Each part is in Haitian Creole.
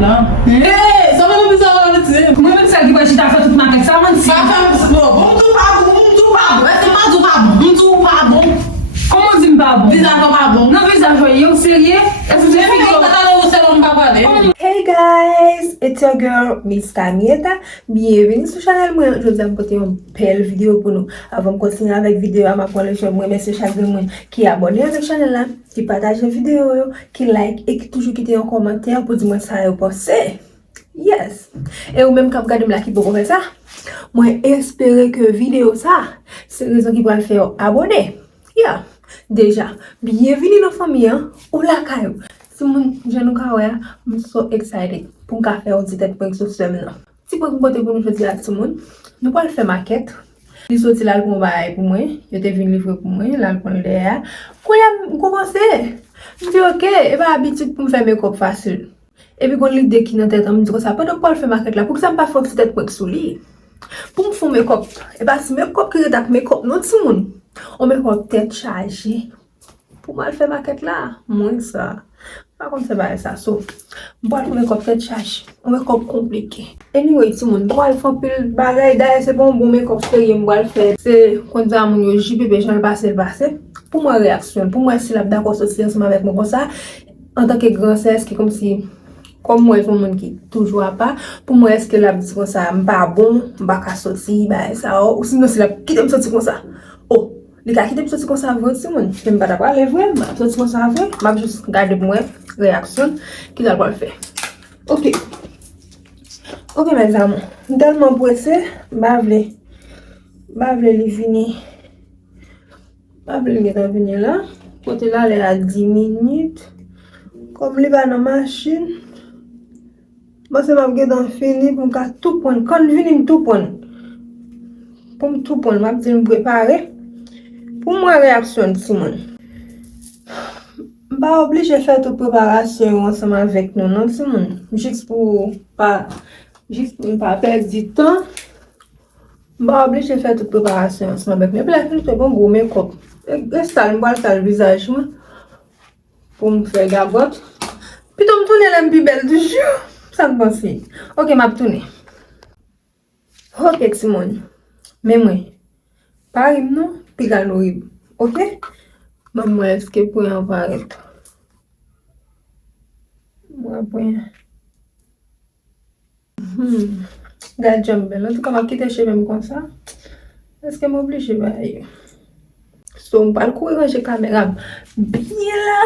là. Ça va nous faire un petit. Moi, même ça qui va j'étais fait toute ma tête, ça m'a dit. Ça va bon, tout pas bon, tout pas bon. Est-ce que moi tout pas bon, tout pas bon. Comment dit pas bon? Visage pas bon. Non, visage, yo, sérieux? Est-ce que Hey guys, it's your girl Miss Kamieta. Bienvenue sur le channel. Moi, je vous ai apporté une belle vidéo pour nous. Avant de continuer avec la vidéo, je remercie chaque monde qui est abonné avec le channel, qui partage la vidéo, qui like et qui toujours quitte un commentaire pour dire ça et penser. Yes. Et ou même quand vous regardez la qui peut faire ça, moi espérer que vidéo ça, c'est raison qui va le faire abonner. Yeah. Déjà, bienvenue dans la famille, ou la caillou. Si mon jeune kawa, I'm so excited pour faire un petit tête pour ce semaine. Si pour nous pour nous faire tout le monde, nous pas faire maquette. Les sorti là pour bail pour moi, je t'ai venu livrer pour moi, là pour le derrière. Quand il commencer, je dis OK, et pas habitude pour me faire make-up facile. Et puis quand l'idée qui dans tête, je me dis ça pas de pas faire maquette là pour que ça me pas faire petit tête pour sous lit. Pour me faire make-up, et pas si make-up que d'ac make-up non tout le monde. On make-up tête chargée. Pour mal faire maquette là, moins ça. Par contre, c'est pas ça. So, moi, je make-up tête chargée. On make-up compliqué. Anyway, tout le monde, moi, il faut un peu de bagaille. D'ailleurs, c'est bon make-up sérieux, moi, le faire. C'est quand on a mon JPP, j'en passe. Pour moi, réaction. Pour moi, si la d'accord sortir ensemble avec moi comme ça, en tant que grand sœur, qui comme si, comme moi, tout le monde qui toujours à pas. Pour moi, est-ce que la dit comme ça, pas bon, pas qu'à sortir, bah, ça, ou sinon, c'est la qui t'aime sortir comme ça. Oh! Les gars qui te sorti comme ça avant tout le monde, je ne pas d'accord les vrais, mais sorti comme ça avant, m'a juste regarder pour moi réaction qui doit le faire. OK mes amis, tellement pressé, bavle les venir. Bavle les venir là. Côté là, il a 10 minutes. Comme les va dans machine. Bon c'est m'a dans fini pour me tout point. Quand venir tout point. Pour me tout point, m'a dit me préparer. Pour moi, réaction, Simon. Pas obligé de faire toute préparation ensemble avec nous, non, Simon. Juste pour pas perdre du temps. Pas obligé de faire toute préparation ensemble avec nous. Puis là, je fais bon gros make-up. Reste le visage, pour me faire gabotte. Puis, tu me tournes la plus belle du jour. Ça me pense. Ok, m'a tourné. Ok, Simon. Mais moi, pareil, non? Pigalorib, ok? Maman, est-ce que vous pouvez en parler? Moi, point. Gars, j'aime bien. En tout cas, je vais quitter chez moi comme ça. Est-ce que je m'oblige à aller? So, je vais courir ranger la caméra. Bien là!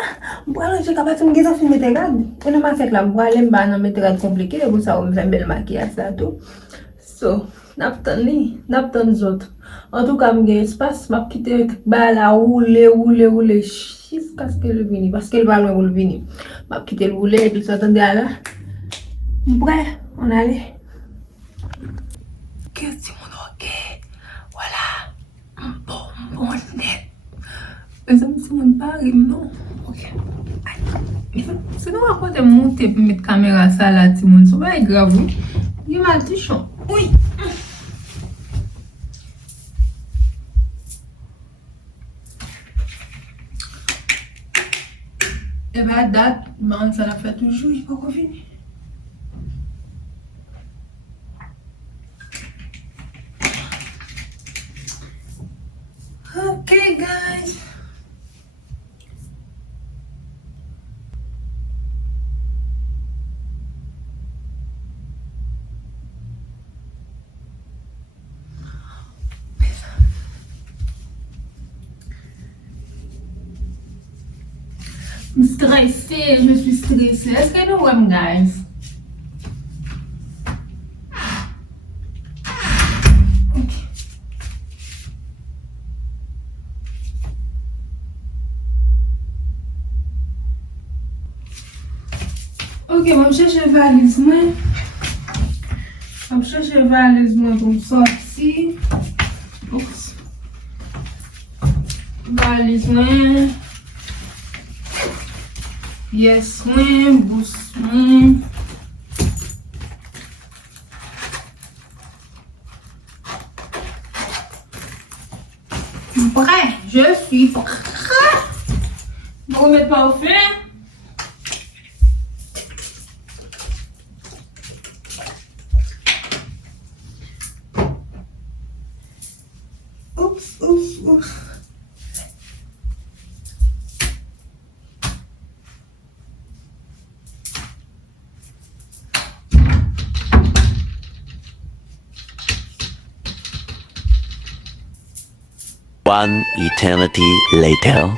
Je vais ranger la caméra. Je vais filmer tes gars. Je vais faire là. Je vais aller dans mes méthodes compliquées. Pour ça, on va faire un bel maquillage. So, n'attendez les autres. En tout cas, j'ai espace, je vais quitter la rouler jusqu'à ce qu'elle vienne. Parce qu'elle va loin pour venir. Je vais quitter le rouler et puis s'attendez à là. Prêt, on allait. Que c'est mon ok. Voilà. Bon net. Les amis, c'est mon pari, non. Ok. C'est nous à de monter pour mettre la caméra ça là, tout le monde. Ça va être grave. Il m'a dit chaud. Oui. Et bien, date, ça l'a fait toujours, il faut qu'on finisse. Ok, guys. Stressée, je suis stressée. Est-ce que nous aimons, guys? Ok, je vais chercher valise. Je vais chercher valise pour sortir. Oups. Valise. Yes, boost. Prêt, je suis prêt. Vous remettez pas au feu. One eternity later.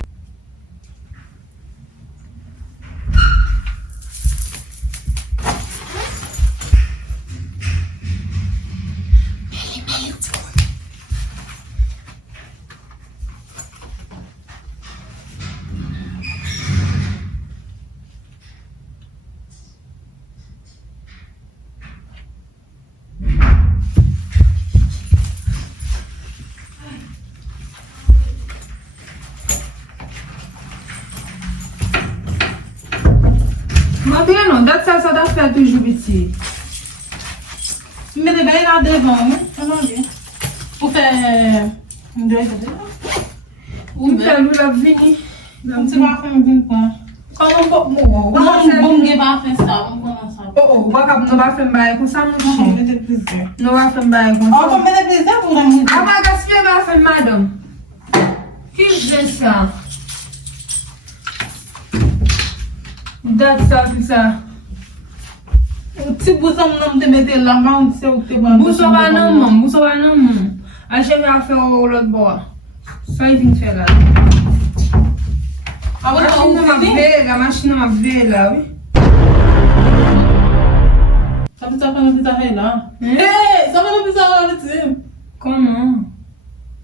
Adriano, dat sa da fè toujou biti. Me de bay la devan, pou fè Ou fè lou la vini. Mti ba fè m vin pan. Konon pok mou. Bon ge ba fè sa, m konan sa. Wakap nou ba fè mbaye kon sa moun chi. Mete plizè. Nou ba fè mbaye kon sa. Kon mete plizè pou nan moun. Ama gaspye ba fè madam. Ki jè sa? Dat sa fi sa. Ti bousan m te mette la man, se ou te ban. Bouso ba nan moun. A chè mi a fè ou lot bo. Sa yi fin fè la. Machine ma ve la, oui. Sa fi sa fè nan pizza fè la. Sa fè nan pizza la ti. Koman?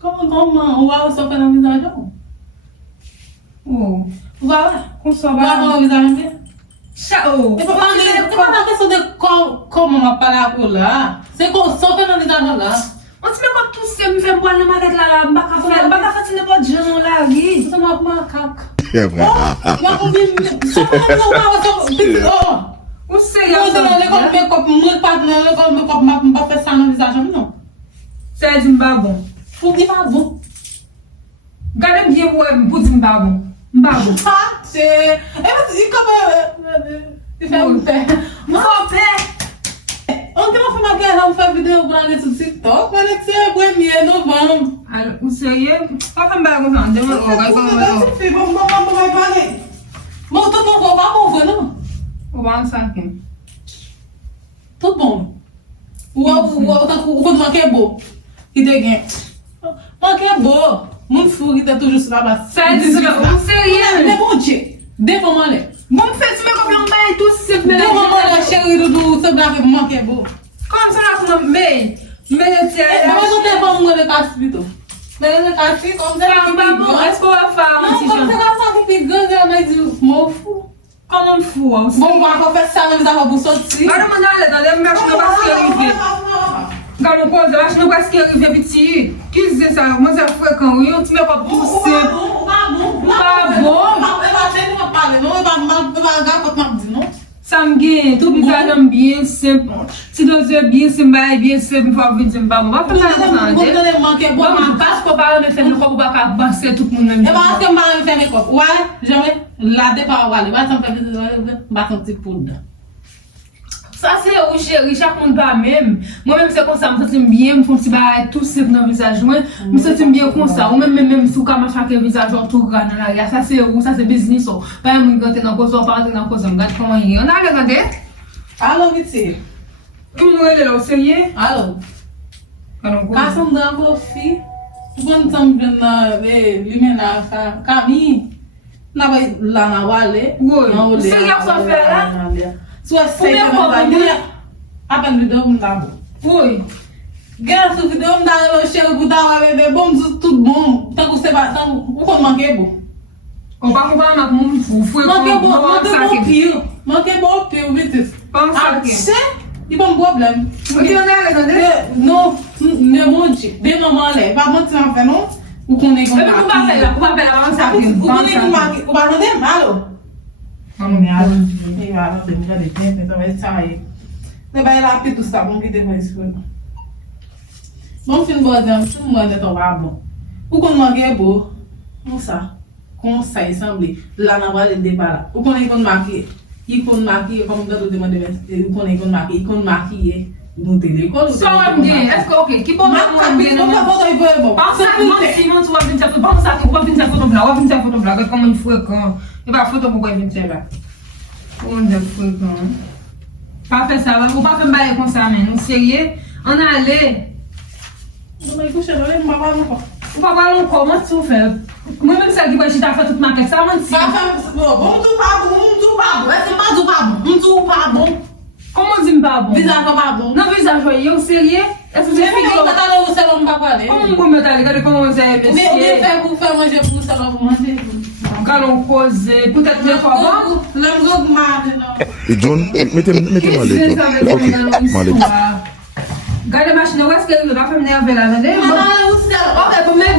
Koman? Ou a ou sa fè nan pizza la? Ou? Ou a ou? Kon sa Ou ba? a ou pizza la? Cha ou? E pa nan kesyon de koman ma pala pou la. Se kon sa fè nan pizza la. On ti me kop pousse mi fè mbwa nan maket la baka fè ti ne pot jen la gi. Sa ma pou ma kak. Ma pou di, sa fè nan pizza la. Ou se Yo yon se nan lekop me kop, mwen pat nan lekop me kop, mpa fè sa nan pizza la. Se di mba bon. Pou di pa bon. Gade mbiye wè mpou di mba bon. Mba bon. Ha, che. E mwen si kope, ti fè ou fè. Mwen sa fè. On te mwen fè ma kè la ou fè video pou nan sou TikTok, mwen ek se 1er novembre. Al, ou se ye? Pa fè mba bon san, deman o, gay kon mwen o. Bon, tout bon fò, pa bon fò nou. Ou ban sa ken. Tout bon. Ou kon manke bo. Ki te gen. Manke bo. Moun fou ki te toujou sou la bas. Sa di se ou se ye? Ne bon che. De pou man le. Bon fè ti me kop yon mbay tout se fè De pou man le chéri doudou se blake manke bo. Kom se la kou nan mbay. Mbay yo ti a E mwen jote fò mwen de kasi pito. Mwen de kasi kom se la Mba bon, espo wè fà Non, an ti kom se jan. la sa ki pi gèz yon mwen di mwen fou. Koman fou a ou se? Bon mwen kon fè sa mwen vizava pou soti. Gade mwen nan le dan, dem mwen chino baske rive. Gade mwen pose, mwen chino baske rive biti. Ki se sa, mwen se fwekan ou yon ti me kop pousse. Sam gen, tou bizajan biye sep. Ti doze biye sembay, biye sep, mwen fwa vide mba mwen. Mwen fwa mwen nan de. Mwen pas ko ba mwen fè mwen kop ou baka basse tout moun nan. E ba aske mba mwen fè mè kop. Wè, jame, la depa wale. Wè, san fè vide, basan ti poud. Sa se ou chéri, chak moun pa mèm. Mwen mèm se kon sa mwen sotim biye, mwen fon ti ba tout sep nan vizaj mwen. Mwen sotim biye kon sa, ou mèm sou ka mwen chake vizaj an tou gran nan la ya. Sa se ou, sa se biznis ou. Pa yon mwen gante nan kozo, pa gante nan kozo, mwen gante koman yon. An ale gante? Alo, viti. Ki mwen wè lè la ou serye? Alo. Kanon kou. Kasan dan kou fi. Bon tam ven na li men na kami. Na bay la na wale. Woy, serye ou sa fè la? Swa sey apen video mwen dabo. Woy. Gen sou video mwen dabo lo chere pou ta wale de bom tout bon. Tan kou se ba, tan ou kon manke bo. Ou pa kou pa mak moun fou. Fou e Manke kon bo, manke bo piyo. Manke bo piyo, vitis. Pan sa ke. Se, y bon problem. Ou ki yon ale gande? Non, ne monji. De noman le. Pa monti an fe non? Ou konen kon Ebe kou pa fè la, kou pa fè la, pan sa ke. Ou konen kon manke. Ou pa jande? Alo? Manon mi alo. E alo, se mwen jade tempe, sa wè sa ye. Ne bay la pi tout sa, mwen ki te fè iskon. Bon fin bo zem, sou mwen de to wabon. Ou kon manke bo, mwen sa. Kon sa yi sanble. La nan wale de para. Ou konen kon manke. I kon maki, kom gato de mwen de ou konen kon maki. I kon maki ye. nou te l'ekol. Sa wap gen, eske ok, ki bon Mwen kapit, mwen ka foto yi vwe bon. Pas sa mwen si mwen tou wap vin te foto, pas sa wap vin te foto bla, gade koman frekant. E ba foto pou wap vin te la. Koman de frekant. Pa fe sa, ou pa fe mbaye kon sa men, ou serye, an ale. Mwen yi kouche dole, mwen pa wap Ou pa wap kon, mwen sou fe. Mwen men sa ki wè chita fè tout maket, sa mwen si. Mwen tou pa bon, ese mwen tou pa bon, mwen tou pa bon. Koman di mpa bon? Visaj pa bon. Nan visaj wè, yo serye? Eske se Mwen figyo? mwen talo ou selon mpa pale. Koman mwen mwen tale, gade koman zè Ou mesye? de fè pou fè manje pou selon pou manje. Kalon koze, poutet mwen fwa bon? Lèm gòg mande nan. John, mettez mal les gens. Ok, mal les gens. Gade machine, wè eske yon, wè fè mne avè la vende? Maman ou selon. Ok, pou mwen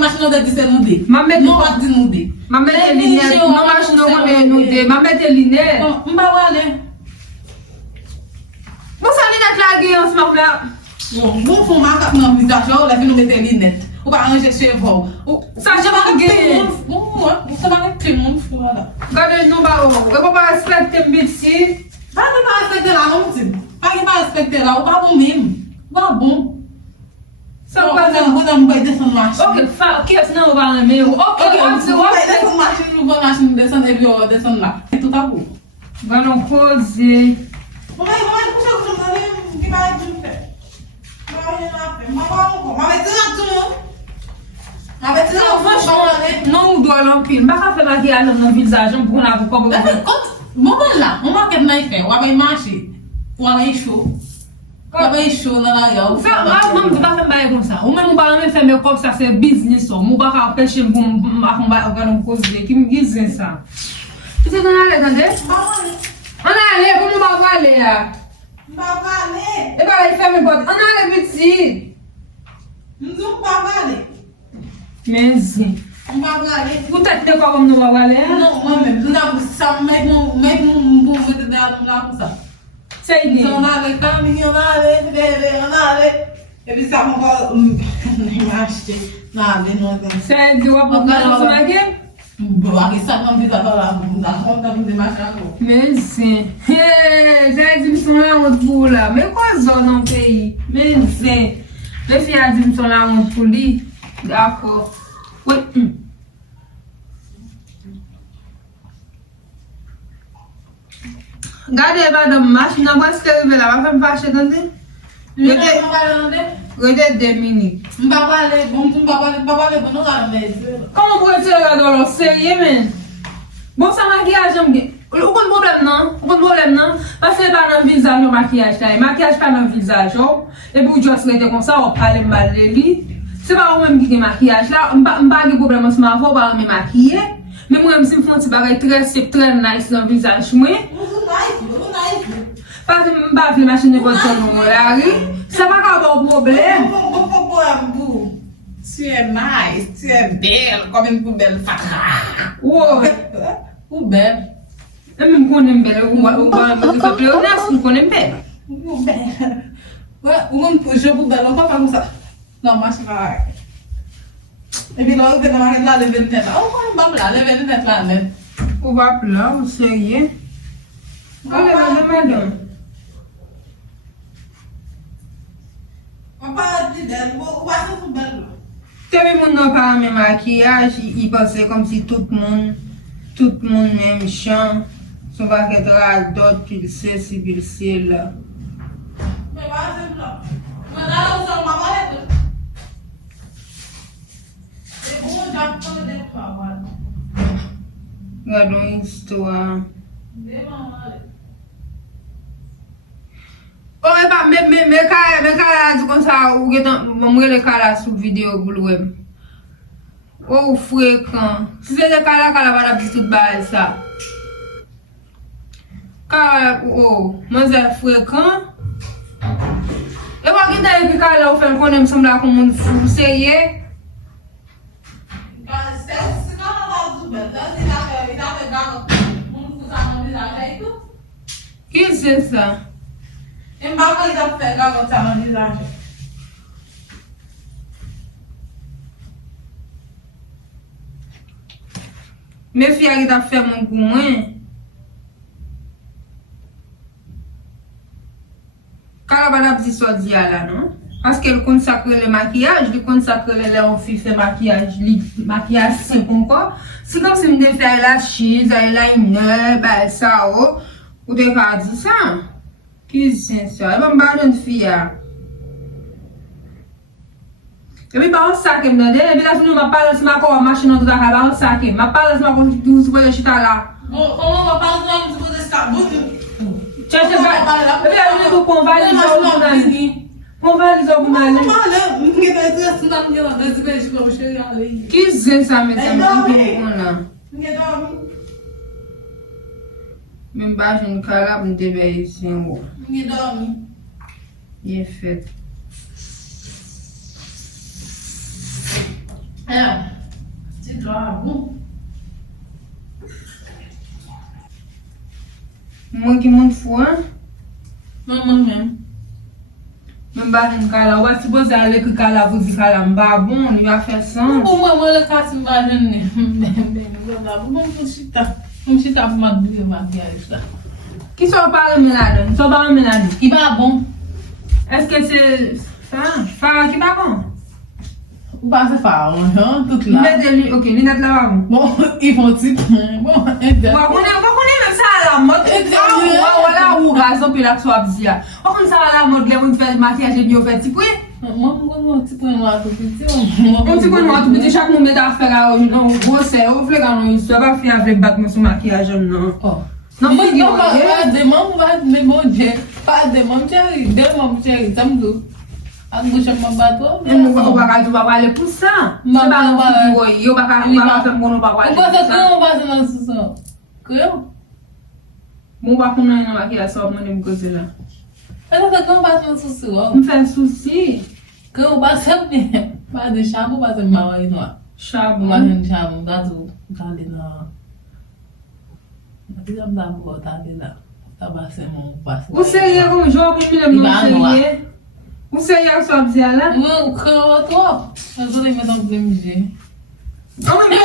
Machine de dise nou de. Ma mette Non pas di nou de. Ma mette linet, non machine wè nou de, ma mette linet. Mba wale. Mwen sa linet la ge yon smak la? Bon fon makap nan visaj ou la fi nou mette linet. Ou pa anje chevou. Sa chevou ge. Sa makap pli moun fou la. Gade nou ba ou, e pa pa respekte mbiti. Pa ki pa respekte la non ti. Pa ki pa respekte la, ou pa bon mim. Ba bon. Sa ou pa Ou nan mwen deson machin. Ok, kes nan ou ba reme ou. Ok, Mwen deson machin, mwen machin deson evi ou deson la. Tout a pou. Gade nou koze. Mwen kouche ki ba yi joun fè. Mwen mette nan tou moun. Mwen mette nan tou Non ou do lampil, baka fe makyaj nan vizajan pou kon avou kobo. Mwen la, mwen maket nan yi fè. Wabay manche. Wabay chou. Wabay chou nan a yaw. Mwen di baka mbaye kon sa. Ou men mou baka men fè me kop sa se biznis ou. Mou baka peche mpou akon baye gade mkoze. Ki mgizen sa. Pite nan ale tande? An ale, pou mou baka ale ya. Mba vale. E ba la yi fè me bot. An ale biti. Mzou mba vale. Mezi. Mba vale. Pou tèt de kwa kom nou ba wale ya? Non, mwen men. Mwen ap sa mwen mpou mwete de adon la pou sa. Se yi Yon ale kami, yon ale, bebe, yon ale. E pi sa mwen kwa mwen achete. Nan ale, non den. Se yi di wap wap nan se maken? Waki sa mwen vizat la mwen konta mwen de machan ko. Mezi. Se yi di mson la wot pou la. Men kwa zon nan peyi? Mezi. Le fi a di mson la wot pou li. Dako. Wè. Gade madam, machine nan wè skè rive la, wè fèm fache tante? Rede 2 minit. Mba wale, mba wale, bon nou la mezi. Koman pou ete la do lo serye men? Bon sa makyaj am gen. Ou kon problem nan? Ou kon problem nan? Pase pa nan vizaj yo makyaj ta. Makyaj pa nan vizaj yo. E pou jwa srete kon sa, ou pale mbade li. Se pa ou men ki makyaj la, mba ge problem anseman avon, ba ou men makye. Men mwen msi mfon ti bagay tre sep, tre nice nan vizaj mwen. Ou naif. Pase mba vle machine voton mwen la ri. Se pa ka bon problem. Tu es nice, tu es belle, comme une poubelle fatra. Ou. Ou belle. E men mkonen bel, ou mkonen bel. Ou belle. Ou mwen pouche poubelle, ou pa pa mou sa. Non, ma cheva. E pi nou vete la leve net la. Ou kon mbap la, leve net la net. Ou wap la, ou serye. Ou leve madam. Ou pa di del, ou pa se poubelle la. Tebe moun nan pa ame makyaj, yi pense kom si tout moun menm chan, son va ket radot pilse si pilse la. Mwen pa se blan. Mwen ala ou san mwa wale to. E bon jap kon de kwa wale. Gadon histwa. De man wale. O e pa, me kala di kon sa ou getan, mwen le kala sou video goul web. Ou frekant. Si se de kala bada pi tout bae sa. Kala ou, mwen ze frekant. E wak gita e pi kala ou fen konen msembla kon moun fou, serye. Se kala la zoubel, se ita fe gago moun fou sa nan vizaje e tout. Ki se sa? E mba ka ita fe gago sa nan vizaje. Me fya ki ta fè moun pou mwen. Kala ba nap di so di la, non? Parce qu'elle consacre le maquillage, elle consacre le fi fait maquillage simple encore. C'est comme si me fait la cheese, eyeliner, bah ça ou de ka di ça. Qui c'est ça? Elle va jeune fille. Et puis par ça que me donne, et puis là je m'a parler ma ko machine dans ta ba ça que m'a parler ma ko du sur chita là. Bon, comment on va parler là, vous pouvez ça. Tu sais pas. Et puis on est tout pour valider. On va les organiser. Qui c'est ça, mais ça me dit même pas une cala pour me déveiller ici. Il est fait. Alors, tu dois, bon. Moi qui m'en fous, hein? Moi-même. Même pas une cala. Ouais, si vous allez que cala vous dit cala, bah bon, il va faire ça. Pour moi, le cas, c'est pas jeune. Bon, comme si t'as pas de maquillage là. Qui sont pas le ménage? Sont pas le ménage? Qui va bon? Est-ce que c'est ça? Fa qui va bon? Ou pas c'est fort, hein, tout là. Mettez-lui, ok, lunettes là, bon, ils font type. Bon, on est même ça à la mode. Voilà, ou raison, puis là, soit bizarre. On comme ça à la mode, les gens font du maquillage et bien fait, tu vois? Moi, un petit point noir tout petit. Un petit point noir tout petit, chaque monde met à faire un gros c'est, on fait quand on soit pas fait avec battre son maquillage, non. Non, moi, non, pas de membres, mais mon Dieu, pas de membres, chérie, de membres, chérie, ça me dit. A bouche m'a bateau. On va parler pour ça. C'est pas oui, on va faire pour nous pas parler. Pourquoi ça on va dans ce sens? Que mon va connaître un maquillage sur mon même côté là. Ça on va dans ce sens. On fait souci. Que on va saber. Pas de charbon, pas de maïs noir. Charbon, pas de charbon, d'atout, dans les là. Dis-moi d'abord là. Tabasser mon passe. Vous savez comme je vais me le vous savez ça bien là? Oui, que toi. Je vais mettre en plein musée. Oh, mais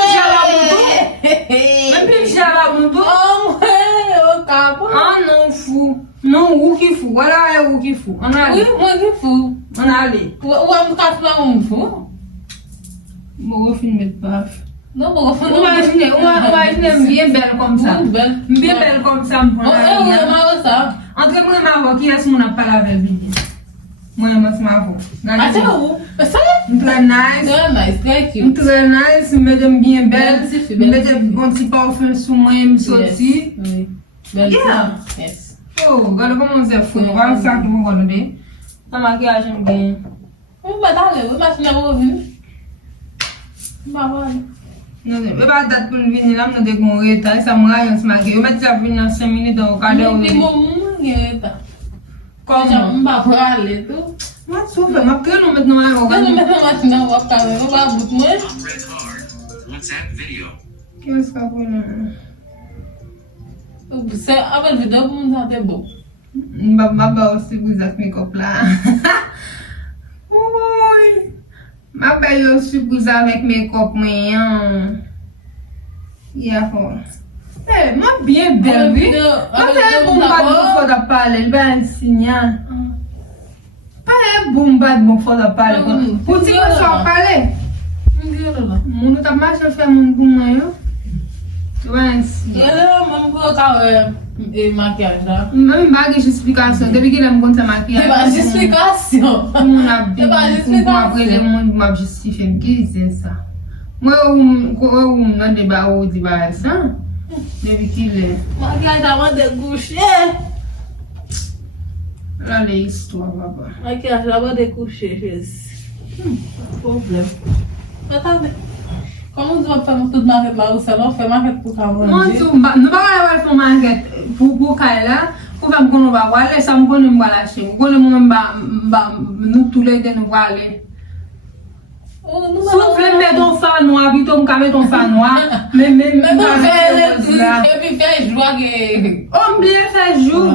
j'ai la bonne. Oh, ouais, au cap. Ah non, fou. Non, où qui fou? Voilà, où qui fou. On a oui, moi qui fou. On a allé. Ou on casse là, on fou. Bon, filmer de paf. Non, bon, imagine bien belle comme ça. Bien belle comme ça. Ça. Entre moi et ma voix, qui est-ce qu'on a parlé avec lui? Moi, c'est ma voix. Ah, c'est où? Ça très nice. Très nice, thank you. Très nice, madame bien belle. Belle, mettez un petit parfum sur moi, me sorti. Oui. Belle. Yes. Oh, regarde comment c'est fou. Regarde ça qui me regarde. Ça maquillage, j'aime bien. On va t'aller, on va finir revenir. Maman. Non, mais pas date pour venir là, nous devons retard. Ça me raille, on se maquille. On va déjà venir dans 5 minutes, on va regarder. Mais mon retard. Comment? On va parler tout. Moi, souffle, ma queue, nous maintenant là, on va. On va machine, on va parler, on va bout moi. Qu'est-ce qu'on peut C'est avec vidéo pour nous sentir beau. Ma aussi vous avez make-up là. Oui. Ma belle aussi vous avec make-up moi. Yeah, eh, moi bien belle. Ma belle bon pas de faut de parler, ben signal. Pas un bon bad bon faut de parler. Pour dire que ça parler. Mon ta marche faire mon bon moi. Ouais, si. Mon beau et maquillage là. Même pas justification. Depuis qu'il aime bon sa maquillage. Pas justification. On a bien. Après le monde m'a justifié. Qu'est-ce que c'est ça? Moi, on a débat au débat ça. Depuis qu'il est. Maquillage avant de coucher. Là, les histoires, papa. Maquillage avant de coucher. Problème. Attendez. Comment tu vas faire toute marquette là au salon? Faire marquette pour quand moi, nous ne pouvons pas faire marquette pour Kaila. Pour faire qu'on va voir, ça me connaît pas lâcher. Nous tous les deux nous voir aller. Souffle, mets ton fa noir, puis ton camé ton fa noir. Mais et puis faire joie que. On bien fait jour.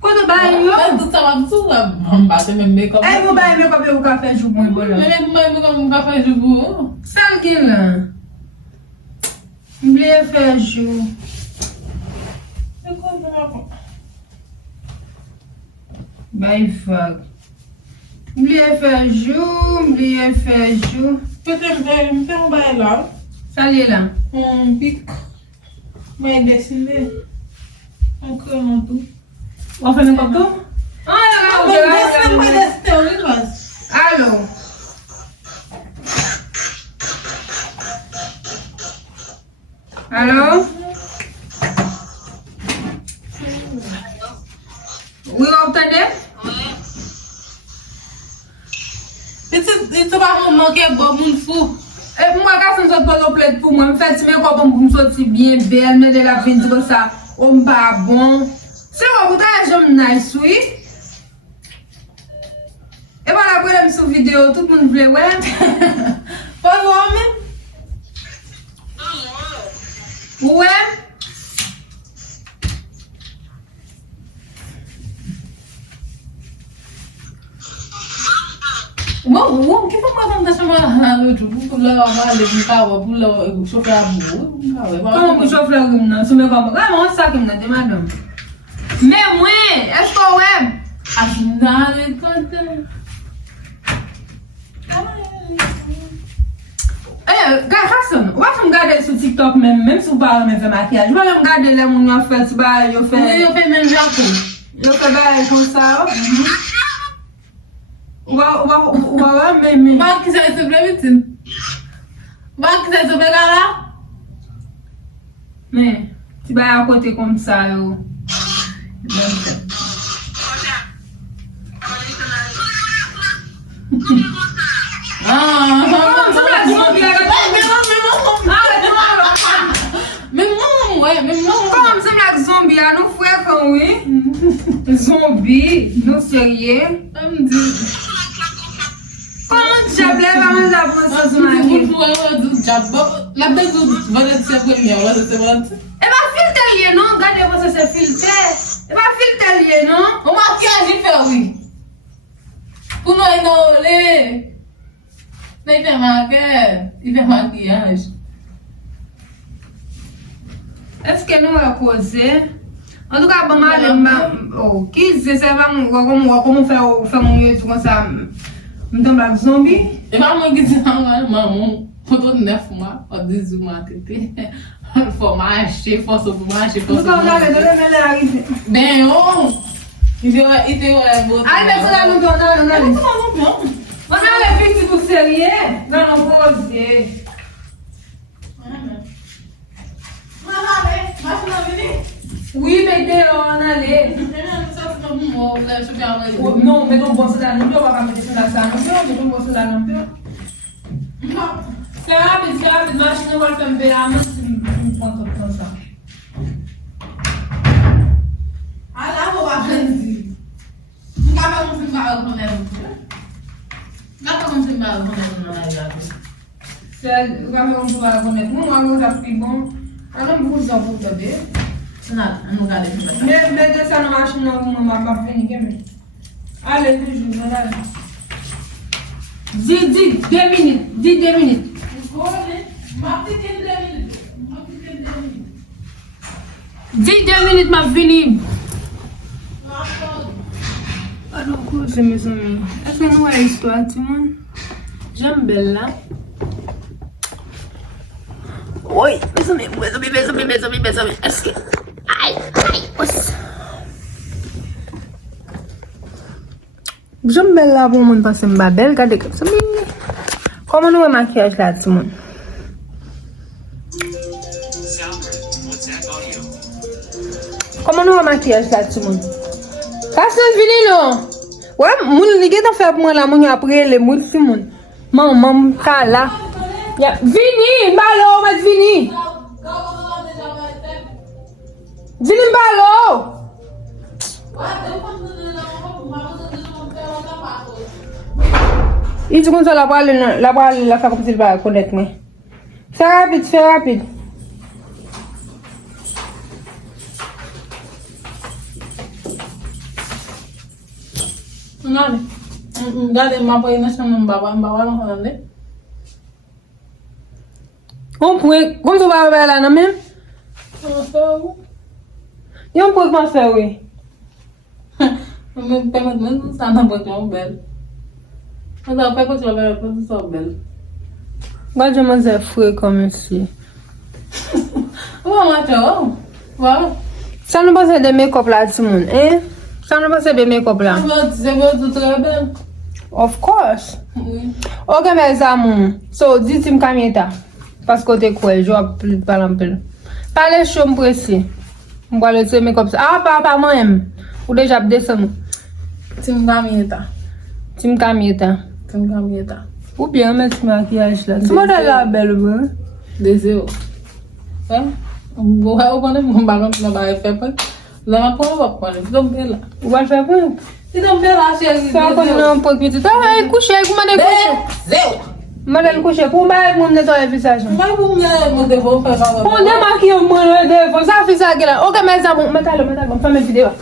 Quoi de bail? Tout ça va tout on battre même make-up. Eh, vous bail make-up et vous café jour bon bon. Mais moi comme café jour. Sale qui là. Bien fait jour. Bay fag. M'bliye fè jou. Peut-être me faire un bail là. Sa li la? Un pic. Mwen desine. Un crayon tout. Ou fè men kom tou? Mwen desine, oui, classe. Allo. Allo? Oui, ou tande? E te pa moun manke bo moun fou. E mwen ka son sot polo plet pou mwen, fè ti men kwa pou mwen soti bien bel, men de la vin di ko sa, ou mpa bon. Se wou bouta jom nice, oui? E wala pwede m sou video, tout moun vle wè? Pa yon men? Wè? Wow, que foi uma tanta chamada no YouTube por lá a de carro por lá o sofá bu. Como que chofle rum nan? Sou me kom. Ah, mon sa kim nan de madame. Mais mwen, est-ce que wè? Afinal, conta. Garçon, wè fè m gade sou TikTok même sou pa mè fè makyaj. Wè m gade le moun yo fè ti ba yo fè. Eu fais même Japon. Yo fè ba kon sa. Wè mè. Vai que você sobrevive. Vai que você sobrevive. Mais ti ba a kote kon sa yo. Kom se mlak zombi a nou fwe kon wè? Zombi, nou serye? Koman ti chable va man japon sa zombi? La pessoa vai ser premia, vai ser muito. E ba filtre liye non? Gade você se filtre. E ba filtre liye non? O maquiagem foi oui. Pour nous ainda olhar. Nem tem maquiagem. Eske nou a koze? En tout cas, bon mal oh, ki se va como fè moun yo kon sa m'tom la zombi? E maman que diz agora, mamão, quando não é fumar, pode dizer uma tete. Formache, força formache, força. Não dá, me arrive. Bem, oh. E tem o botar. Ai, mas lá não dá, não. Não. Mas não é fixe do serie? Não pode. Mas não vem. Oui, mais t'es là, on allait. Non, mais non, bon, c'est là, non, on va pas mettre ça là, non, bon, c'est là, non. C'est rapide, machine, on va le faire un peu la main, si on prend comme ça. Ah là, on va faire ici. On va pas commencer par le connaître. On va pas commencer par le connaître. C'est, on va faire comme ça, on va connaître. Nous, on va faire bon. Alors, vous vous savez. C'est nada, on va regarder. Mais ça, la machine, on va pas finir. Allez, toujours, voilà. Dis 2 minutes. Dis 2 minutes. Dis 2 minutes, ma fini. Alors, cause, mes amis. Est-ce que nous avons l'histoire, tout le monde? J'aime belle là. Oui, mes amis. Est-ce que... Aïe, os. J'aime belle là pour mon passer ma belle. Regardez comme ça. Comment nous maquillage là, tout le monde? Comment nous maquillage là, tout le monde? Ça c'est fini, non? Ouais, mon ligue t'en fait pour moi là, mon après les moules, tout le monde. Maman, ça là. Vini, balo, mas vini. Vini balo. Il dit qu'on la balle, la faire comme s'il va connaître moi. Fais rapide. Regardez, ma boy, nós chamamos Mbaba, não falando. On pourrait, comme tu vas faire là, non même? On peut comment faire, oui. Mwen sa nan pwek lan bel. Mwen sa pwek lan bel, pwek sa bel. Gwa jè man zè fwe kom si. Ou an matè ou? Ou? Sa nou pase de make-up la ti moun, Sa nou pase de make-up la? Se vè tout tre bel. Of course. Oui. Ok, mes amou. So, di tim kamyeta. Pasko te kwe, jwa palampel. Pale show mpresi. Mbwale te make-up sa. Pa mwen. Ou deja ap desen nou. Tim kamyeta. Tim kamyeta. Tim kamyeta. Ou bien mè ti makyaj la. Ti model la bel bè. Deze ou. Ou konen mwen bagan mwen ba e fepe. Le ma pon wap konen. Ti don bel la. Ou wal fe pou? Ti don bel la chéri. Sa konen nan pok piti. Ta wè kouche, kou mwen de kouche. Deze ou. Mwen de kouche, pou mwen moun nettoye visaj. Mwen pou mwen devon fe pa wap. Pou de makye mwen devon. Sa fisa ge la. Ok, mes amou. Mwen talo. Fè mè video.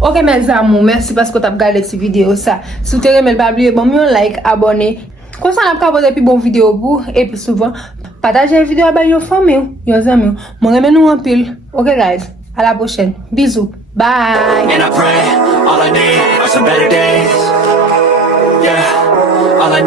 Ok, mes amou. Merci pasko tap gade ti video sa. Sou te remel pa bliye, bon mwen like, abone. Konsan ap kapote pi bon video pou. E pi souvan, pataje video abay yo fami ou. Yo zami ou. Mwen remen nou an pil. Ok guys, a la pochen. Bisou. Bye. And I pray, all I need are some better days. Yeah, all I need